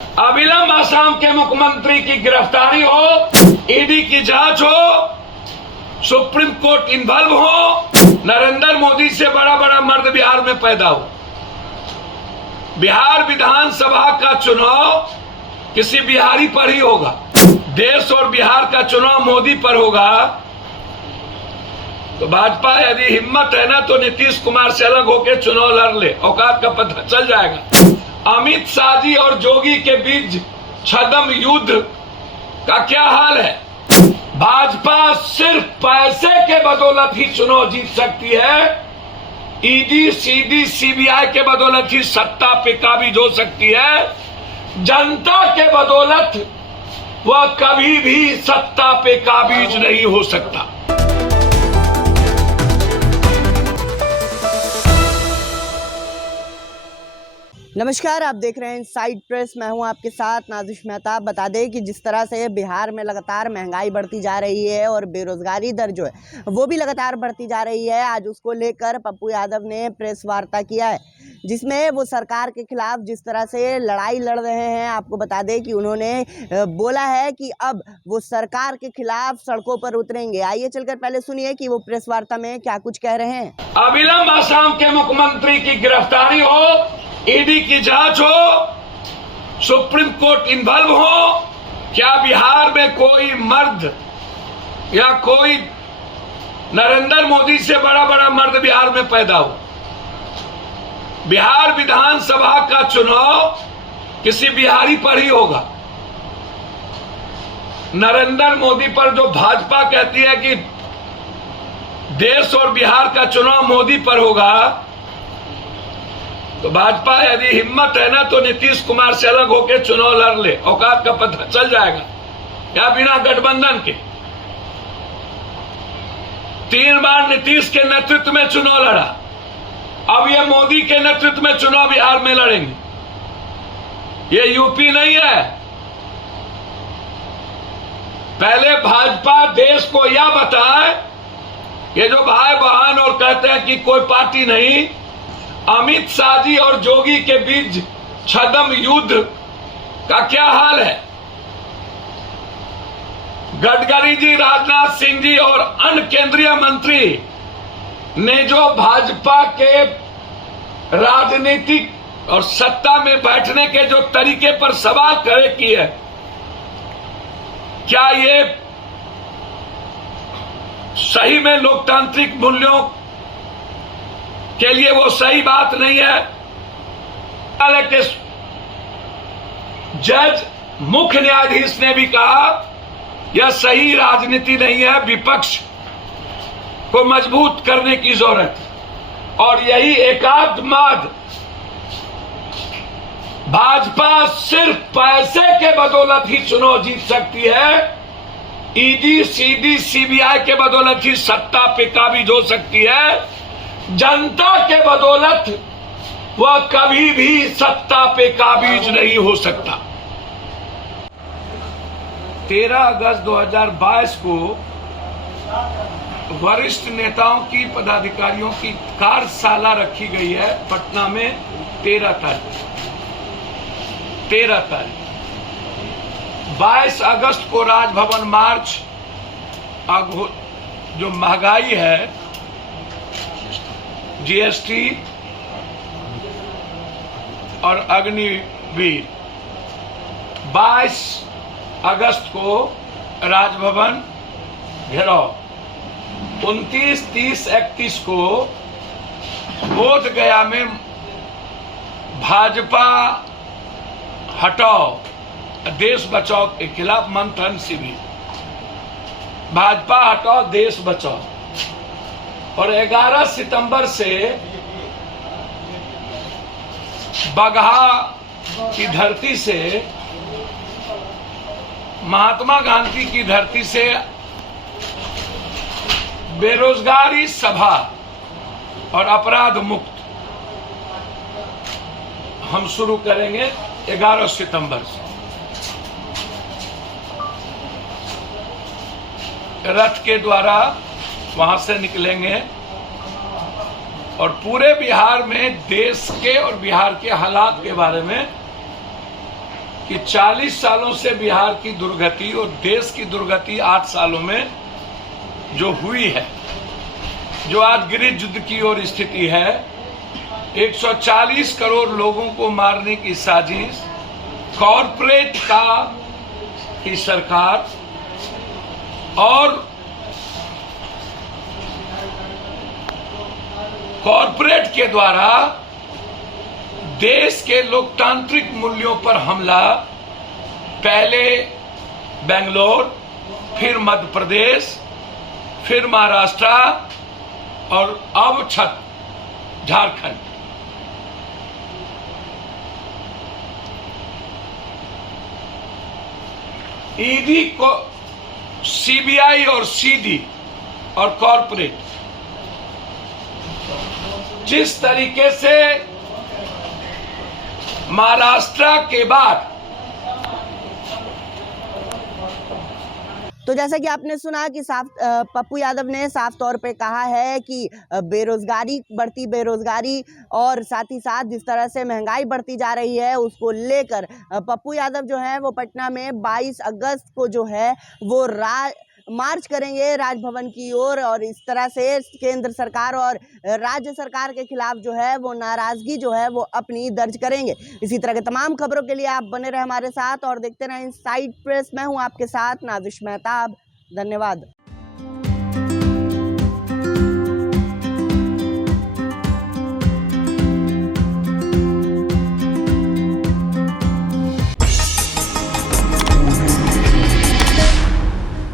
अविलंब असम के मुख्यमंत्री की गिरफ्तारी हो, ईडी की जांच हो, सुप्रीम कोर्ट इन्वॉल्व हो, नरेंद्र मोदी से बड़ा बड़ा मर्द बिहार में पैदा हो। बिहार विधानसभा का चुनाव किसी बिहारी पर ही होगा। देश और बिहार का चुनाव मोदी पर होगा। तो भाजपा यदि हिम्मत है ना तो नीतीश कुमार से अलग होकर चुनाव लड़ ले, औकात का पता चल जाएगा। अमित शाह जी और जोगी के बीच छद्म युद्ध का क्या हाल है। भाजपा सिर्फ पैसे के बदौलत ही चुनाव जीत सकती है। ईडी, सीडी, सीबीआई के बदौलत ही सत्ता पे काबिज हो सकती है। जनता के बदौलत वह कभी भी सत्ता पे काबिज नहीं हो सकता। नमस्कार, आप देख रहे हैं इनसाइड प्रेस। मैं हूं आपके साथ नाजिश मेहताब। बता दें कि जिस तरह से बिहार में लगातार महंगाई बढ़ती जा रही है और बेरोजगारी दर जो है वो भी लगातार बढ़ती जा रही है, आज उसको लेकर पप्पू यादव ने प्रेस वार्ता किया है, जिसमें वो सरकार के खिलाफ जिस तरह से लड़ाई लड़ रहे हैं। आपको बता दें कि उन्होंने बोला है कि अब वो सरकार के खिलाफ सड़कों पर उतरेंगे। आइए चलकर पहले सुनिए कि वो प्रेस वार्ता में क्या कुछ कह रहे हैं। अविलंब असम के मुख्यमंत्री की गिरफ्तारी हो, ईडी की जांच हो, सुप्रीम कोर्ट इन्वॉल्व हो। क्या बिहार में कोई मर्द या कोई नरेंद्र मोदी से बड़ा बड़ा मर्द बिहार में पैदा हो। बिहार विधानसभा का चुनाव किसी बिहारी पर ही होगा। नरेंद्र मोदी पर जो भाजपा कहती है कि देश और बिहार का चुनाव मोदी पर होगा, तो भाजपा यदि हिम्मत है ना तो नीतीश कुमार से अलग होकर चुनाव लड़ ले, औकात का पता चल जाएगा। या बिना गठबंधन के 3 बार नीतीश के नेतृत्व में चुनाव लड़ा, अब ये मोदी के नेतृत्व में चुनाव बिहार में लड़ेंगे। ये यूपी नहीं है। पहले भाजपा देश को यह बताए, ये जो भाई बहन और कहते हैं कि कोई पार्टी नहीं, अमित शाह जी और जोगी के बीच छद्म युद्ध का क्या हाल है। गडकरी जी, राजनाथ सिंह जी और अन्य केंद्रीय मंत्री ने जो भाजपा के राजनीतिक और सत्ता में बैठने के जो तरीके पर सवाल खड़े किए, क्या ये सही में लोकतांत्रिक मूल्यों के लिए वो सही बात नहीं है। हालांकि जज मुख्य न्यायाधीश ने भी कहा यह सही राजनीति नहीं है, विपक्ष को मजबूत करने की जरूरत है। और यही एकात्मवाद भाजपा सिर्फ पैसे के बदौलत ही चुनाव जीत सकती है। ईडी, सीडी, सीबीआई के बदौलत ही सत्ता पे काबिज हो सकती है। जनता के बदौलत वह कभी भी सत्ता पे काबिज नहीं हो सकता। 13 अगस्त 2022 को वरिष्ठ नेताओं की, पदाधिकारियों की कार्यशाला रखी गई है पटना में 13 तारीख। 22 अगस्त को राजभवन मार्च। जो महंगाई है, जीएसटी और अग्निवीर, 22 अगस्त को राजभवन घेराव। 29, 30, 31 को बोधगया में भाजपा हटाओ देश बचाओ के खिलाफ मंथन शिविर। भाजपा हटाओ देश बचाओ। और 11 सितंबर से बगहा की धरती से, महात्मा गांधी की धरती से बेरोजगारी सभा और अपराध मुक्त हम शुरू करेंगे 11 सितंबर से। रथ के द्वारा वहां से निकलेंगे और पूरे बिहार में देश के और बिहार के हालात के बारे में कि 40 सालों से बिहार की दुर्गति और देश की दुर्गति 8 सालों में जो हुई है, जो आज गृह युद्ध की ओर स्थिति है, 140 करोड़ लोगों को मारने की साजिश, कॉरपोरेट की सरकार और कॉरपोरेट के द्वारा देश के लोकतांत्रिक मूल्यों पर हमला, पहले बेंगलोर, फिर मध्य प्रदेश, फिर महाराष्ट्र और अब झारखंड। ईडी को सीबीआई और सीडी और कॉरपोरेट जिस तरीके से महाराष्ट्र के बाद, तो जैसा कि आपने सुना कि पप्पू यादव ने साफ तौर पे कहा है कि बेरोजगारी, बढ़ती बेरोजगारी और साथ ही साथ जिस तरह से महंगाई बढ़ती जा रही है उसको लेकर पप्पू यादव जो है वो पटना में 22 अगस्त को जो है वो मार्च करेंगे राजभवन की ओर, और इस तरह से केंद्र सरकार और राज्य सरकार के खिलाफ जो है वो नाराजगी जो है वो अपनी दर्ज करेंगे। इसी तरह के तमाम खबरों के लिए आप बने रहे हमारे साथ और देखते रहें साइड प्रेस। मैं हूं आपके साथ नाज़िश मेहताब। धन्यवाद।